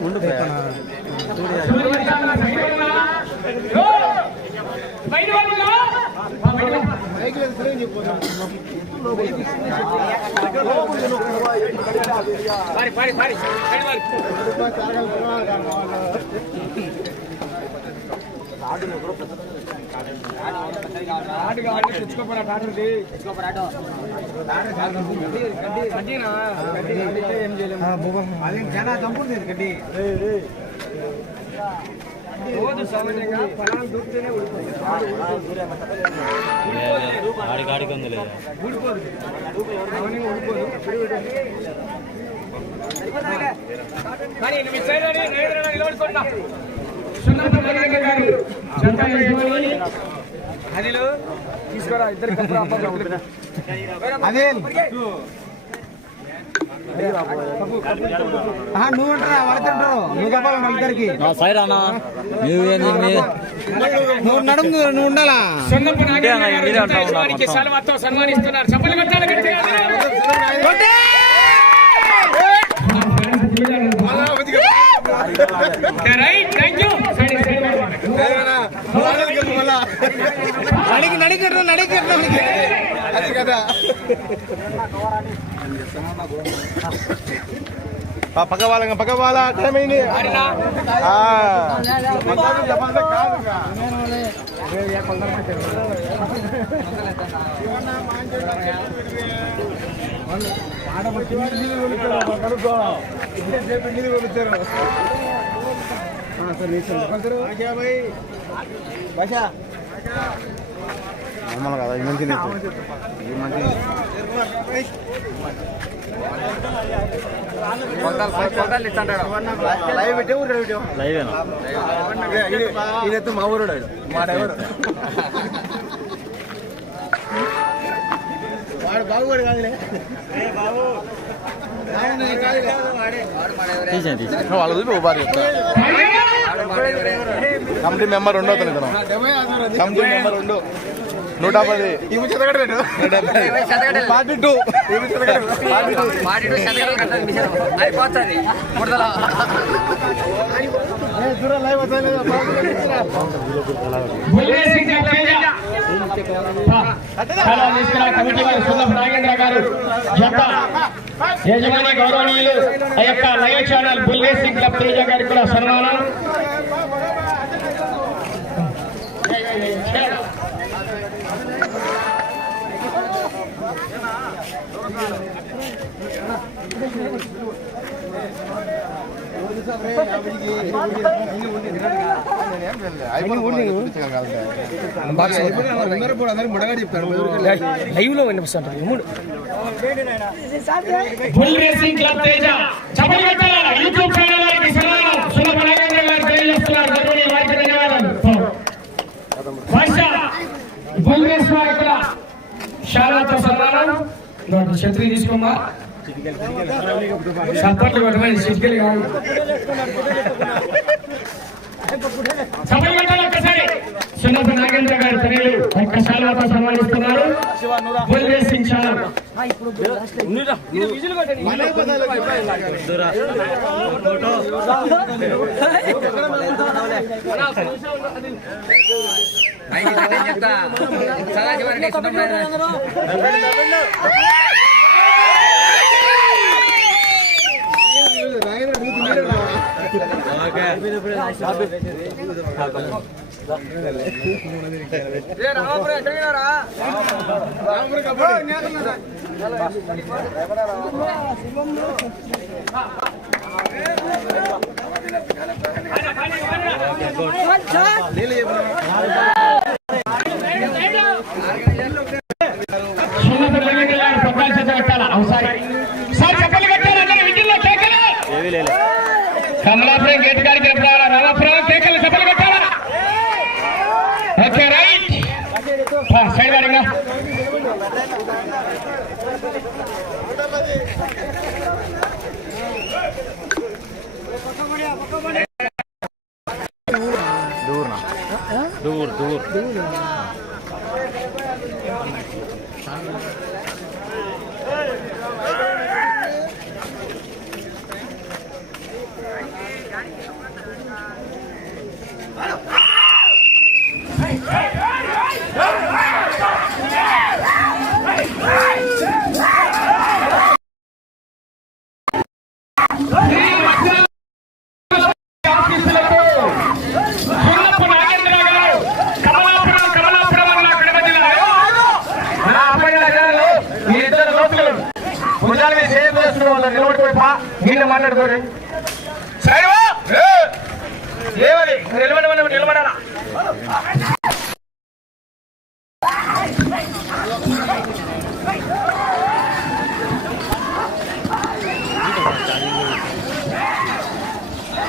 ఉండు பாரி பாரி பாரி. రోజు సహజంగా ఫలాలు ఉంది లేదా ఊడిపోదు అవన్నీ ఊడిపోదు కానీ అని నేను నిలబడుకుంటా సున్నంత నాగేంద్ర తీసుకురా ఇద్దరు నువ్వు ఉంటారా వాడుతుంటారు నువ్వు కప్పాలి ఇద్దరికి సైడ్ నువ్వు నడుము నువ్వు ఉండాలా సన్మానిస్తున్నారు చప్పలు కొట్టాలి గట్టిగా. నడికి నడికట్టు నడికట్టు అది కదా పక్క వాళ్ళ పక్క వాళ్ళ టైం అయింది ఆ. మమ్మల్ని కదా ఇది మంచిది ఇది మంచిది లైవ్ పెట్టే ఊరు లైవేనా ఈయనతో మా ఊరు మా డ్రైవర్ వాడు బాగుపడి కాదులే. తీసేయండి తీసేయండి. వాళ్ళ చూపి ఉపాధి కమిటీ మెంబర్ రెండో అతను ఇతను. కమిటీ మెంబర్ రెండు నూట పది పార్టీ టూ. బుల్లేసి కప్పేజ. చాలా తీసుకున్న కమిటీ వారు సున్నపు నాగేంద్ర గారు జత యజమాని గౌరవనీయులు ఆ యొక్క లైవ్ ఛానల్ బుల్లేసి క్లబ్ తేజ గారికి కూడా సన్మానం లైవ్లో bull racing club Teja. YouTube channel వారికి గారు తెలియజేస్తున్నారు. వారికి ధన్యవాదాలు బుల్ రేస్ సన్మానం. తీసుకోమా చప్పట్లు కొట్టమని చిట్కెళ్ళి కాదు. చప్పట్లు కొట్టాలి ఒక్కసారి. సున్నపు నాగేంద్ర గారి తనయులు ఒక్క శాలతో సన్మానిస్తున్నారు bull racing channel Sunnapu Nagendra గారు పద్నాలుగు చేత పెట్టాలా ఒకసారి సార్ చప్పట్లు కొట్టాలి అందరూ విజిల్లో కేకలు ఏవీ లేదు కమలాపురం గేట్ కాడికి ఎప్పుడు రావాలా రామాపురం కేకలు చప్పట్లు కొట్టాలా ఓకే రైట్ సైడ్ వాడిగా దూర్ నా దూర్ దూర్ ఆఫీసులకు సున్నపు నాగేంద్ర గారు కమలాపురం కమలాపురం అన్న కడప జిల్లా నా అబ్బాయి గారు మీ ఇద్దరు దోస్తులు భుజాల మీద చేయి దోస్తులు వాళ్ళు నిలబడిపోయి పా నీళ్ళు మాట్లాడుకోరు సైడ్ ఏమది నిలబడమని నిలబడాలా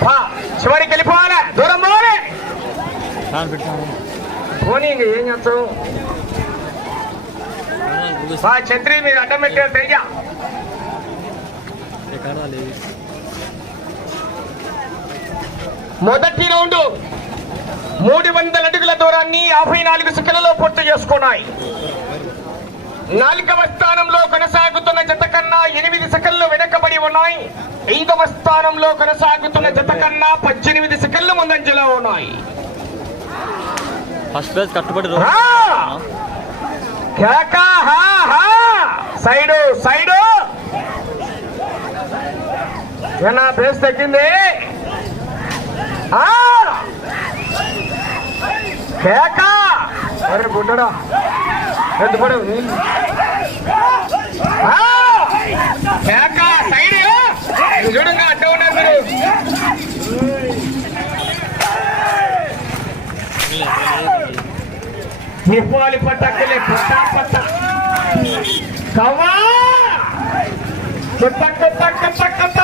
పా, చివరికి వెళ్ళిపోవాలి. దూరం పోవాలి. పోనీ ఇంక ఏం చేస్తావు? మా ఛత్రి మీరు అడ్డం పెట్టారు తెయ్య మొదటి రౌండ్ మూడు వందల అడుగుల దూరాన్ని యాభై నాలుగు సెకండ్లలో పూర్తి చేసుకున్నాయి. నాలుగవ స్థానంలో కొనసాగుతున్న జత కన్నా ఎనిమిది సెకండ్లు వెనకబడి ఉన్నాయి. ఐదవ స్థానంలో కొనసాగుతున్న జత కన్నా పద్దెనిమిది సెకండ్లు ముందంజలో ఉన్నాయి. ఫస్ట్ ప్రైజ్ కట్టుబడి. Side side! ఏనా బేస్ తగ్గింది? ఆ! కేక! అరే బుడ్డడా ఎంత పడవు నీళ్ళు ఆ! కేక! చూడంగా అడ్డ ఉన్నారు మీరు నిప్పాలి పట్టక్కలే పట్ట పట్ట కవ్వా కొత్త కొత్త కొత్త కొత్త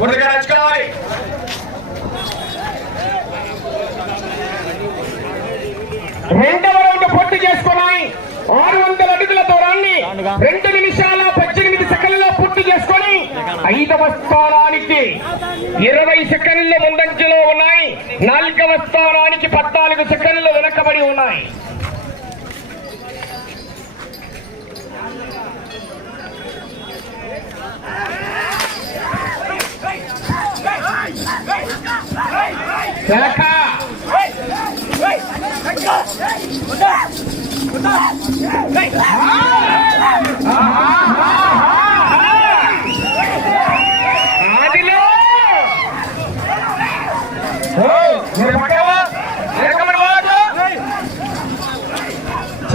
ముందుగా నచ్చుకోవాలి రెండవ రౌండ్ పొట్టు చేసుకున్నాయి. ఆరు వందల అడుగుల దూరాన్ని రెండు నిమిషాల పద్దెనిమిది సెకండ్లలో పూర్తి చేసుకొని ఐదవ స్థానానికి ఇరవై సెకండ్ల ముందంజలో ఉన్నాయి. నాలుగవ స్థానానికి పద్నాలుగు సెకండ్లు వెనకబడి ఉన్నాయి. శాఖ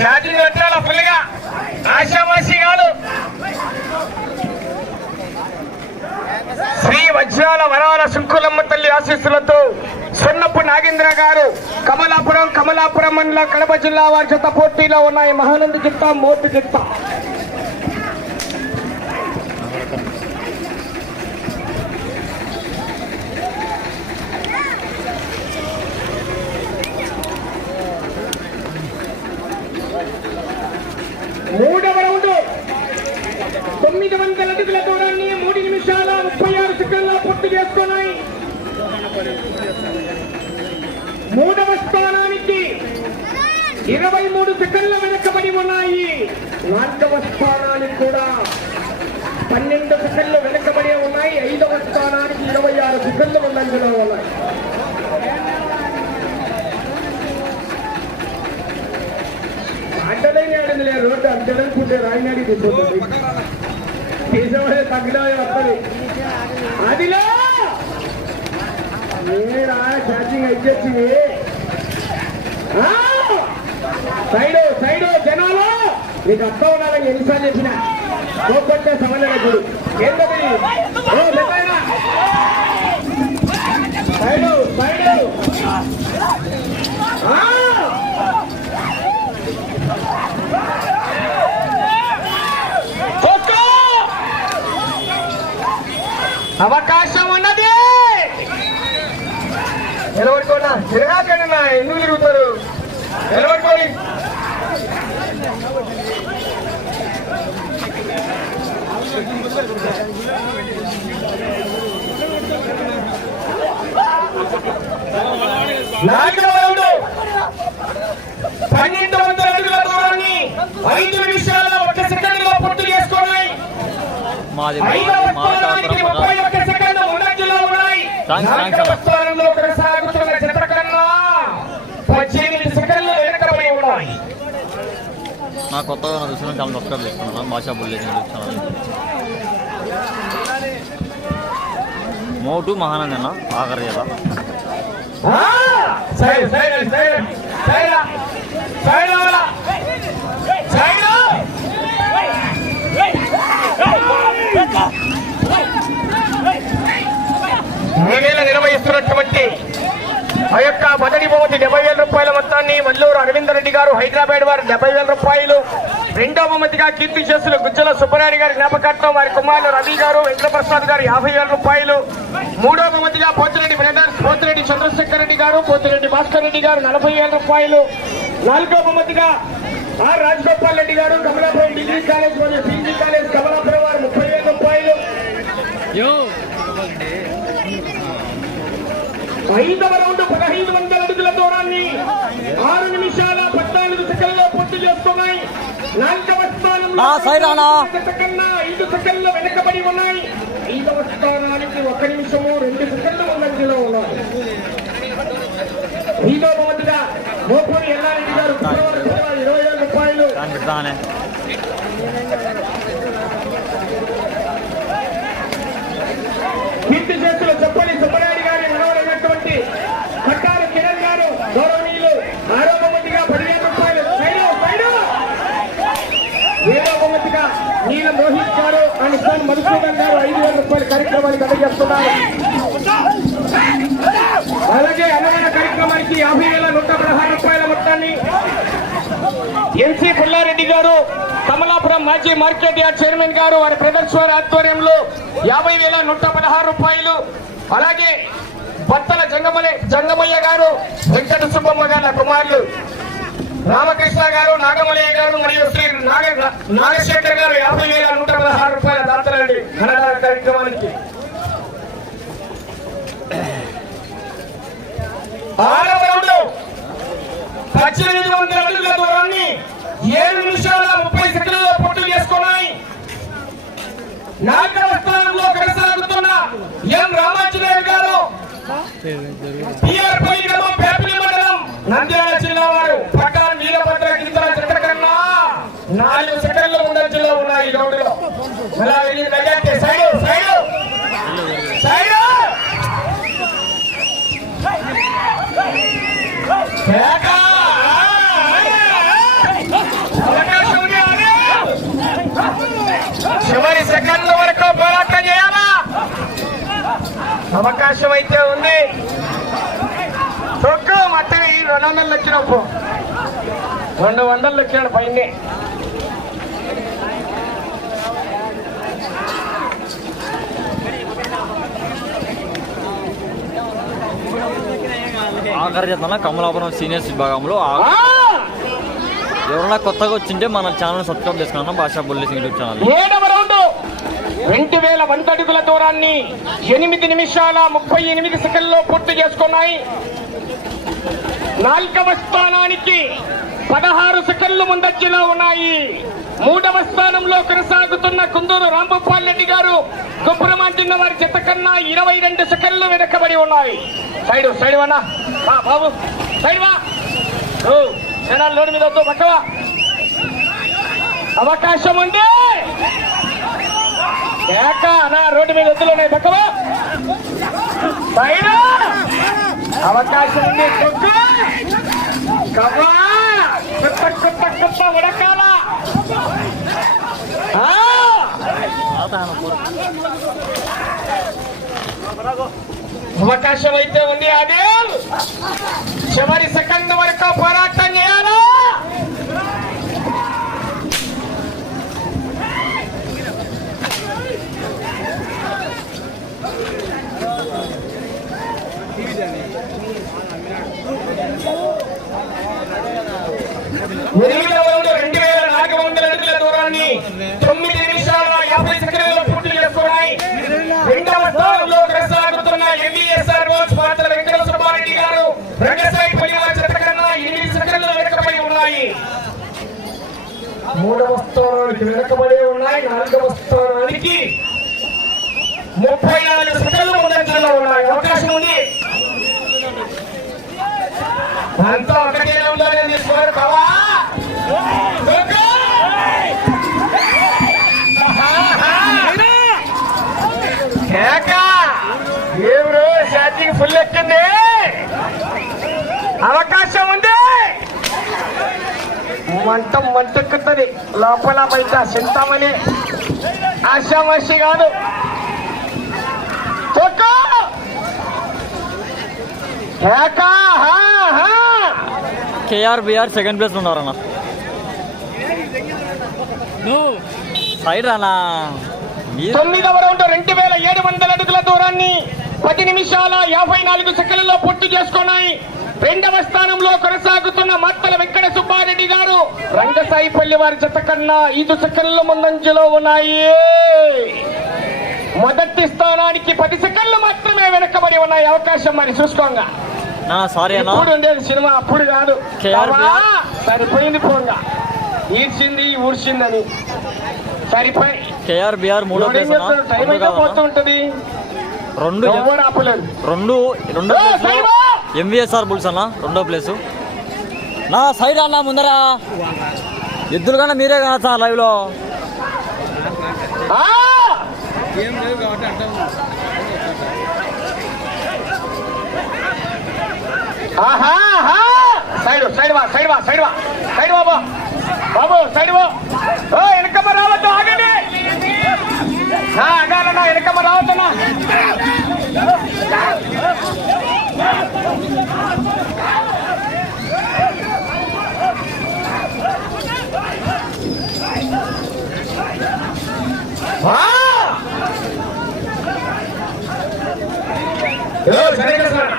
ఆదిలో పెట్టాల ఫుల్గా ఆశావాసి కాదు. శ్రీ వజ్రాల వరాల శంకులమ్మ ఆశీస్సులతో సున్నపు నాగేంద్ర గారు కమలాపురం కమలాపురం మండల కడప జిల్లా వారి జత పోటీలో ఉన్నాయి మహానంది జిత్త మోటి జిత్త మూడవ రౌండ్ తొమ్మిది వందల అడుగుల దూరాన్ని మూడు నిమిషాల ముప్పై ఆరు సెకండ్ల పూర్తి చేసుకున్నాయి మూడవ స్థానానికి ఇరవై మూడు సెకండ్ల వెనకబడి ఉన్నాయి. నాలుగవ స్థానానికి కూడా పన్నెండు సెకండ్లు వెనకబడి ఉన్నాయి. ఐదవ స్థానానికి ఇరవై ఆరు సెకండ్లు ముందంజలో ఉన్నాయి. అడ్డలేని ఆడింది లేదు రోడ్డు అడ్డలేకుంటే రాయినాడి తీసుకుంటుంది తీసేవాడే తగ్గినాయి వస్తుంది అదిలో ఏడా ఛార్జింగ్ అయిపోయింది. సైడు సైడు జనాలు! నీకు అక్క ఉండాలని ఎన్నిసార్లు చెప్పిన. కోపట్టే సమన్వయ చూడు ఏంటది? ఓ సైడు సైడు! అవకాశం ఉన్నది! నిలబడుకోనా తిరగాకండి ఎందుకు తిరుగుతారు నిలబడుకోండి నాలుగవ రౌండ్ పన్నెండు వందల అడుగుల దూరాన్ని ఐదు నిమిషాల ఒక సెకండ్లో పూర్తి చేసుకున్నాయి మాది ఐదవ మా స్థానానికి ముప్పై ఒక్క సెకండ్ ముందంజలో ఉన్నాయి థాంక్స్, థాంక్స్ నాలుగవ అన్న. స్థానంలో కొనసాగుతున్న జత కన్నా పద్దెనిమిది సెకండ్లు వెనకబడి ఉన్నాయి. నా కొత్తగా నా చూసిన ఛానల్ సబ్స్క్రైబ్ చేసుకున్నాను భాషా యూట్యూబ్ ఛానల్ మోటు మహానందన్న ఆఖరి కదా! Side side side side side అవ్వాలా? సైడ్ ఈవేళ నిర్వహిస్తున్నటువంటి ఆ యొక్క మొదటి బహుమతి డెబ్బై వేల రూపాయల మొత్తాన్ని వల్లూరు అరవిందరెడ్డి గారు హైదరాబాద్ వారు డెబ్బై వేల రూపాయలు. రెండో బహుమతిగా కీర్తి చేస్తున్న గుజ్జల సుబ్బరాయుడు గారి జ్ఞాపకార్థం వారి కుమారులు రవి గారు వెంకటప్రసాద్ గారు యాభై వేల రూపాయలు. మూడో బహుమతిగా పోతిరెడ్డి బ్రదర్స్ పోతిరెడ్డి చంద్రశేఖర్ రెడ్డి గారు పోతిరెడ్డి భాస్కర్ రెడ్డి గారు నలభై వేల రూపాయలు. నాలుగో బహుమతిగా ఆర్ రాజగోపాల్ రెడ్డి గారు కమలాపురం డిగ్రీ కాలేజ్ మరియు పీజీ కాలేజ్ కమలాపురం వారు ముప్పై వేల రూపాయలు ఐదవ రౌండ్ పదహైదు వందల అడుగుల దూరాన్ని ఆరు నిమిషాల పద్నాలుగు సెకండ్లో పూర్తి చేస్తున్నాయి. నాలుగవ స్థానంలో కన్నా ఐదు సెకండ్లు వెనకబడి ఉన్నాయి. ఐదవ స్థానానికి ఒక నిమిషము రెండు సెకండ్ల ముందంజలో ఉన్నాయి. ఐదవ మొదటిగా మోపూరి ఎల్లారెడ్డి గారు ఇరవై వేల రూపాయలు దాని పెడతానే కీర్తి చేతులు చెప్పని సుబ్బరాయుడు గారి మనవరైనటువంటి కట్టాల కిరణ్ గారు గౌరవనీయులు ఆరో బహుమతిగా పదివేల రూపాయలు సైడు సైడు ఏడో బహుమతిగా నీల మోహిత్ గారు మధుసూదన్ గారు ఐదు వేల రూపాయల కార్యక్రమానికి అందజేస్తున్నారు. అలాగే అన్నదాన కార్యక్రమానికి యాభై వేల నూట పదహారు రూపాయల మొత్తాన్ని ఎన్సీ పుల్లారెడ్డి గారు కమలాపురం మాజీ మార్కెట్ యార్డ్ చైర్మన్ గారు వారి బ్రదర్స్ వారి ఆధ్వర్యంలో యాభై వేల నూట పదహారు రూపాయలు. అలాగే బత్తల జంగమలే జంగమయ్య గారు వెంకట సుబ్బమ్మ గారి కుమారులు రామకృష్ణ గారు నాగమలయ్య గారు మరియు శ్రీ నాగ నాగశేఖర్ గారు యాభై వేల నూట పదహారు రూపాయల దాతలండి అన్నదాన కార్యక్రమానికి. ఆరవ రౌండ్ పద్దెనిమిది వందల అడుగుల దూరాన్ని ఏడు నిమిషాల ముప్పై సెకండ్లలో పొట్టు చేసుకున్నాయి. నాగర స్థానంలో కొనసాగుతున్న ఎం రామాంజనేయ గారు పిఆర్పల్లి గ్రామం నంద్యాల జిల్లా వారు పక్కన నీలభద్ర గిరిజన చెట్ల కన్నా నాలుగు సెకండ్ల జిల్లా ఉన్నాయి ఈ అలా వెళ్ళి చివరి సెకండ్ల వరకు పోరాటం చేయాలా? అవకాశం అయితే ఉంది. రెండు వందలు లెక్కినప్పు రెండు వందలు లెక్కాడు పైన. ఆఖరి చేద్దాం కమలాపురం సీనియర్స్ విభాగంలో ఎవరన్నా కొత్తగా వచ్చింటే మన ఛానల్ సబ్స్క్రైబ్ చేసుకున్నాను భాషా బుల్లేజ్ యూట్యూబ్ ఛానల్ రెండు. వేల వంద అడుగుల దూరాన్ని ఎనిమిది నిమిషాల ముప్పై ఎనిమిది సెకండ్లో పూర్తి చేసుకున్నాయి. నాలుగవ స్థానానికి పదహారు సెకండ్లు ముందంజలో ఉన్నాయి. మూడవ స్థానంలో కొనసాగుతున్న కుందూరు రాంభూపాల్ రెడ్డి గారు గుప్రమాంటిన్న వారి చెత్త కన్నా ఇరవై రెండు సెకండ్లు వెనకబడి ఉన్నాయి. సైడ్ సైడ్ వన్నా బాబు. సైడ్ వా ఓ, జనాలు లోడు మీద వద్దు పక్కవా అవకాశం ఉంది. లేక నా రోడ్డు మీద వద్దులోనే పక్కవా సైడ్. అవకాశం ఉంది కవ్వా కుత్త కుత్త కుత్త ఉడకాల! అవకాశం అయితే ఉంది అదే చివరి సెకండ్ వరకు పోరాటం చేయాలా? ఎనిమిదవ రౌండ్ రెండు వేల నాలుగు వందల అడుగుల దూరాన్ని తొమ్మిది నిమిషాల యాభై సెకండ్లలో పూర్తి చేసుకున్నాయి. రెండవ స్థానంలో కొనసాగుతున్న ఎంబీఎస్ఆర్ రోజ్ పాత్ర వెంకట సుబ్బారెడ్డి గారు రంగసాయి పల్లివారి చెత్త కన్నా ఎనిమిది సెకండ్లు వెనకబడి ఉన్నాయి. మూడవ స్థానానికి వెనకబడి ఉన్నాయి. నాలుగవ స్థానానికి ముప్పై నాలుగు సెకండ్లు ముందంజలో ఉన్నాయి. అవకాశం ఉంది. అంతా ఒకటే ఉందని తీసుకోరు కావా ఏమిరో ఛార్జింగ్ ఫుల్ ఎక్కింది. అవకాశం ఉంది. మంట మంటెక్కుతుంది. లోపల బయట చింతామని ఆశామాషి కాదు. తొక్కు! ఏకా, హా, హా. కేఆర్ బిఆర్ సెకండ్ ప్లేస్ ఉన్నారన్న. సైడ్ రానా? మీరు. తొమ్మిదవ రౌండ్ రెండు వేల ఏడు వందల అడుగుల దూరాన్ని పది నిమిషాల యాభై నాలుగు సెకండ్లలో పూర్తి చేసుకున్నాయి. రెండవ స్థానంలో కొనసాగుతున్న మత్తల వెంకట సుబ్బారెడ్డి గారు రంగసాయిపల్లి వారి జత కన్నా ఐదు సెకండ్ల ముందంజలో ఉన్నాయి. మొదటి స్థానానికి పది సెకండ్లు మాత్రమే వెనకబడి ఉన్నాయి అవకాశం మరి చూసుకోంగా. నా సారీ అన్న. ఇప్పుడు ఉండేది సినిమా అప్పుడు కాదు. సరిపోయింది పోంగా ఈడ్చింది ఊడ్చిందని. సరిపోయి. కేఆర్ బిఆర్ మూడో ప్లేస్? టైం రెండు అయితే కాదన్న. పోతూ ఉంటది. రెండు ఎవరు ఆపలేదు రెండు రెండో ప్లేస్! ఎంవిఎస్ఆర్ బుల్స్ అన్న రెండో ప్లేసు. నా సైడ్ అన్న ముందరా. ఎద్దులు కన్నా మీరే కదా లైవ్లో ఆ! ఏం లేదు కాబట్టి సైడ్ సైడ్ వా సైడ్ వా సైడ్ వా సైడ్ బాబు. బాబు సైడ్ ఓ వెనకమ్మ రావద్దు ఆగండి. ఆగాలన్నా వెనకమ్మ రావద్దన్నా ఆ! సార్.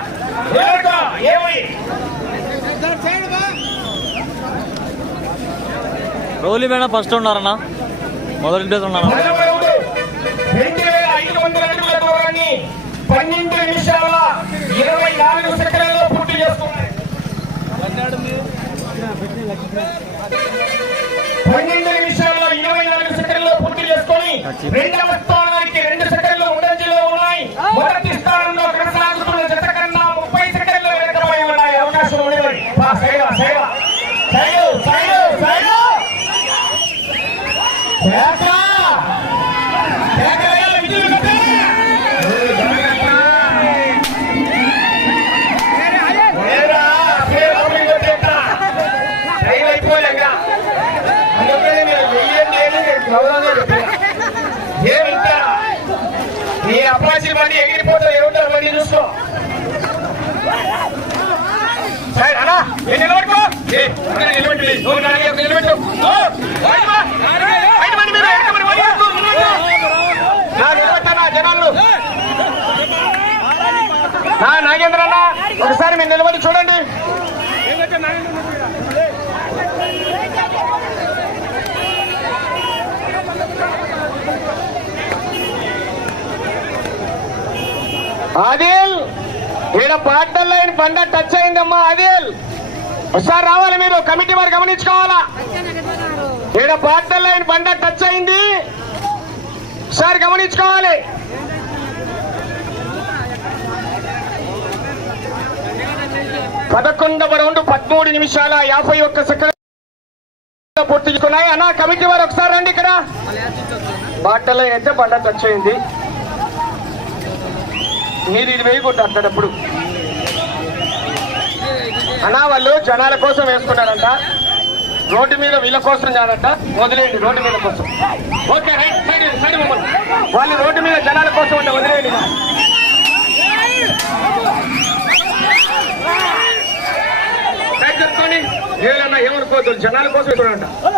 రోలీ మేడం ఫస్ట్ ఉన్నారన్న. మొదటి ప్లేస్ దూరాన్ని పన్నెండు నిమిషాల ఇరవై నాలుగు సెకండ్లలో పూర్తి చేసుకున్నాయి. పన్నెండు నిమిషాల్లో ఇరవై నాలుగు సెకండ్లలో పూర్తి చేసుకొని రెండవ స్థానానికి రెండు సెకండ్లు ముందంజలో ఉన్నాయి మొదటి స్థానంలో కొనసాగుతున్న జత కన్నా ముప్పై సెకండ్లు వెనకబడి ఉన్నాయి అవకాశం ఉంది మరి. వా, సైడ్ వా, సైడ్ వా. Side, side, side. కేక! కేక వేయాలి, విజులు కొట్టాలి. ఏరా, అప్పుడే లోపలికి వచ్చేస్తా. టైం అయిపోలేగా. అందుకని మీరు వెయ్యండి అని నేను గౌరవంగా చెప్పినా. ఏమి ఇంకా? ఈ అప్పాచి బండి ఎగిరిపోతే ఏముంటారు బండి చూసుకో సరే అన్నా నేను నిలబడుకో ఏ, అక్కడ నిలబెట్టు ప్లీజ్. నువ్వు నాలుగు ఒకటి నిలబెట్టు ఓ, బయట వా. బయట మంది మీరు వెనక నిలబెట్టు. జనాలు. నా నాగేంద్ర అన్న ఒకసారి మీరు నిలబడి చూడండి. ఆదిల్ ఈడ పాటల్లో ఆయన పంట టచ్ అయిందమ్మా ఆదిల్. ఒకసారి రావాలి మీరు కమిటీ వారు గమనించుకోవాలా? ఈడ పాటల్లో ఆయన బండ టచ్ అయింది. ఒకసారి గమనించుకోవాలి. పదకొండవ రౌండ్ పదమూడు నిమిషాల యాభై ఒక్క సెకండ్ పూర్తి చేసుకున్నాయి. అన్న కమిటీ వారు ఒకసారి రండి ఇక్కడ. బాటల్లో అయితే బండ టచ్ అయింది. మీరు ఇది వేయకూడదు అక్కడప్పుడు. అన్నా వాళ్ళు జనాల కోసం వేసుకున్నారంట. రోడ్డు మీద వీళ్ళ కోసం కాదంట. వదిలేయండి రోడ్డు మీద కోసం. ఓకే రైట్ సైడ్ సైడ్ వాళ్ళు రోడ్డు మీద జనాల కోసం ఉంటే వదిలేయండి. చెప్పుకోండి ఏదన్నా ఏమనుకోవద్దు జనాల కోసం ఇక్కడ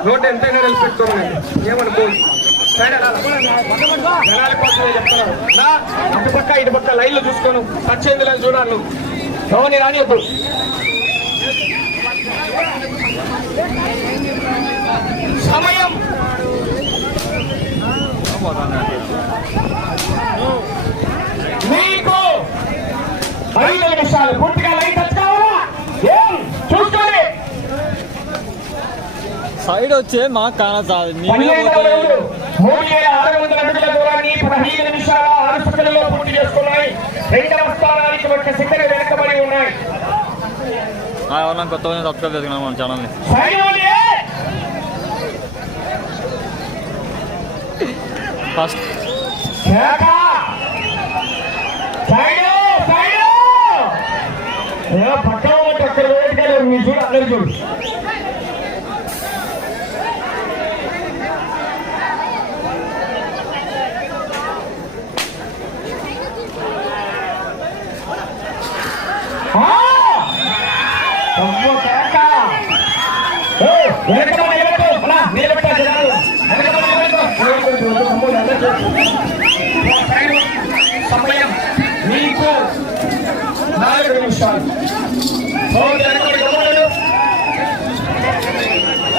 రోడ్డు ఎంతైనా నిలిపి ఏమనుకోవద్దు. జనాల అటు పక్క ఇటు పక్క లైన్లు చూసుకోను పచ్చేందులని చూడాలి ఎవరిని రాని ఇప్పుడు సమయం మీకు ఐదు నిమిషాలు పూర్తిగా లైన్ టచ్ కావాలా ఏం చూసుకోండి సైడ్ వచ్చే మాకు కానసాదు మూడు వేల ఆరు వందల అడుగుల దూరాన్ని పదహైదు నిమిషాల ఆరు పూర్తి చేసుకున్నాయి. రెండవ స్థానానికి ఒక సెకండ్ వెనకబడి ఉన్నాయి. సబ్స్క్రైబ్ చేసుకున్నాం మన ఛానల్ని. ఫస్ట్. పక్కన అక్కడ మీరు చూడు అందరు చూడు ఆ! అమ్మో, శాఖ. ఏ, వెనకమ్మ నిలబెట్టు. అలా, నిలబెట్టు, జనాలు. వెనకమ్మ నిలబెట్టు. నిలబెట్టు, అమ్మో, నిలబెట్టు. సమయం మీకు నాలుగు నిమిషాలు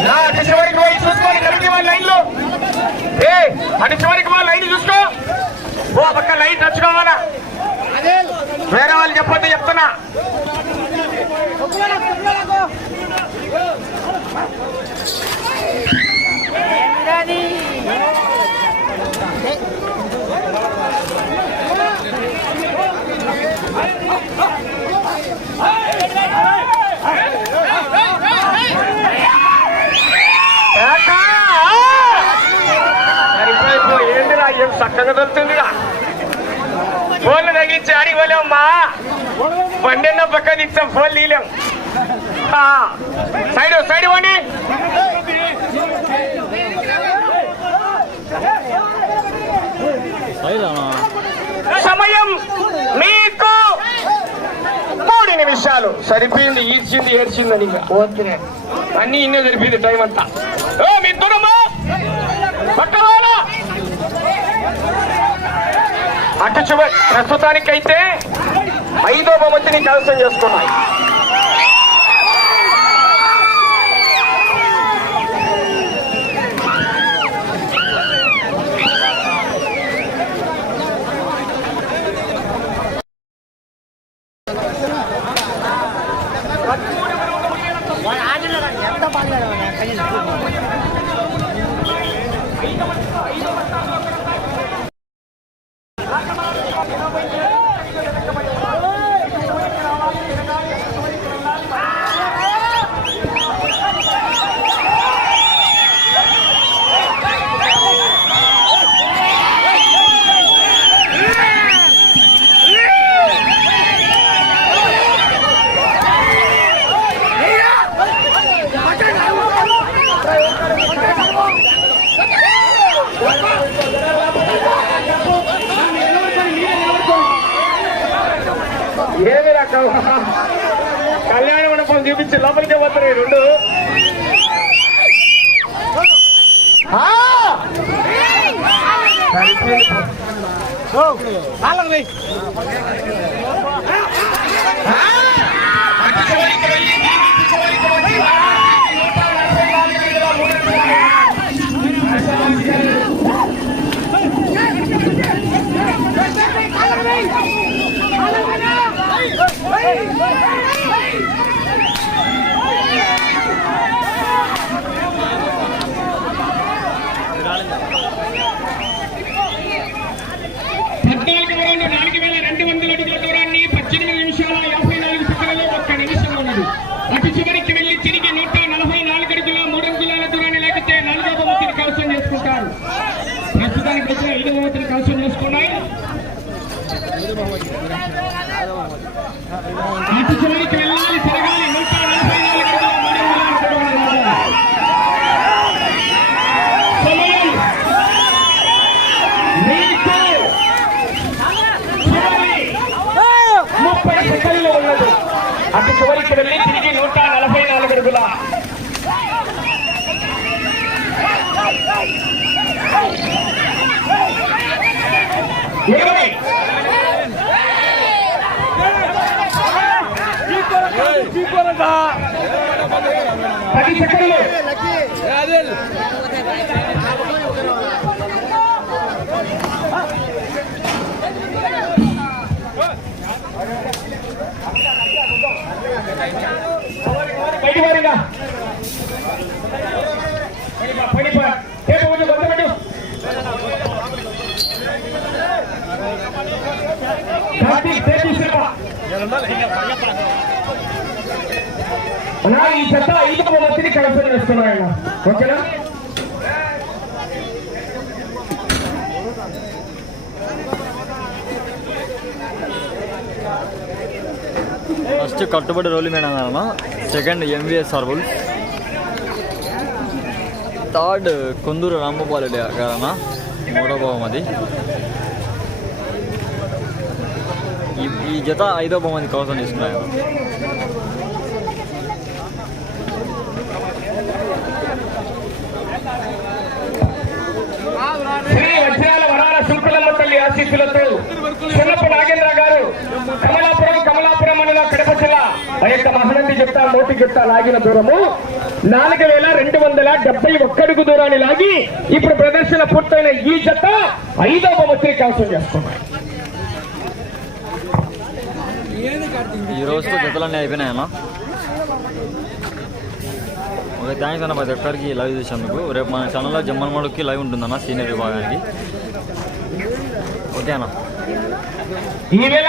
నా అటు చివరికి పోయి చూసుకోండి కమిటీ వాళ్ళ లైన్లో ఏ అటు చివరికి వాళ్ళ లైన్ చూసుకో ఓ పక్క లైన్ టచ్ వేరే వాళ్ళు చెప్పొద్దు చెప్తున్నా. ఏం చక్కగా దొరుకుతుందిగా ఫోన్లు తగ్గించి ఆడికి పోలేమ్మా బండి అన్న ఇచ్చాం ఫోన్ తీయలేం సైడ్ సైడ్ ఇవ్వండి. సమయం మీకు మూడు నిమిషాలు. సరిపోయింది ఈడ్చింది ఏడ్చిందని వద్దునే అన్ని ఇన్నే సరిపోయింది టైం అంతా. ఓ మీ వాళ్ళ అటు చివరి ప్రస్తుతానికైతే ఐదో బొమ్మతిని కలసం చేసుకున్నాయి. కళ్యాణ మండపం చూపించి లోపలికే పోతున్నాయి రెండు ఆ! Tapi, tapi siapa? Jangan malah hingga banyak అన్నా ఈ చెత్త ఐదు బహుమతిని కైవసం చేస్తున్నాయన్న ఓకేనా? ఫస్ట్ కట్టుబడి రోలి మీద అన్న సెకండ్ ఎంవిఎస్ సర్బుల్ థర్డ్ కొందూరు రాంభూపాలి గారన్న మూడో భావం అది ఈ జత ఐదో బహుమతి కోసం తీసుకున్నాను శ్రీ వజ్రాల వరాల శుల్కులమ్మ తల్లి ఆశీస్సులతో సున్నపు నాగేంద్ర గారు కమలాపురం కమలాపురం మండలం కడప జిల్లా. ఆ యొక్క మహనంది చెప్తా నోటి చెప్తా లాగిన దూరము. నాలుగు వేల రెండు వందల డెబ్బై ఒక్కడుగు దూరాన్ని లాగి ఇప్పుడు ప్రదర్శన పూర్తయిన ఈ జత ఐదవ బహుమతిని కవసం చేసుకున్నాయి. ఈ రోజుతో జతలన్నీ అయిపోయినాయన్న ఓకే థ్యాంక్స్ అన్న ప్రతి ఒక్కరికి లైవ్ చూసేందుకు రేపు మన ఛానల్లో జమ్మల్ మడుక్కి లైవ్ ఉంటుందన్న సీనియర్ విభాగానికి. ఓకే అన్న ఈ వేళ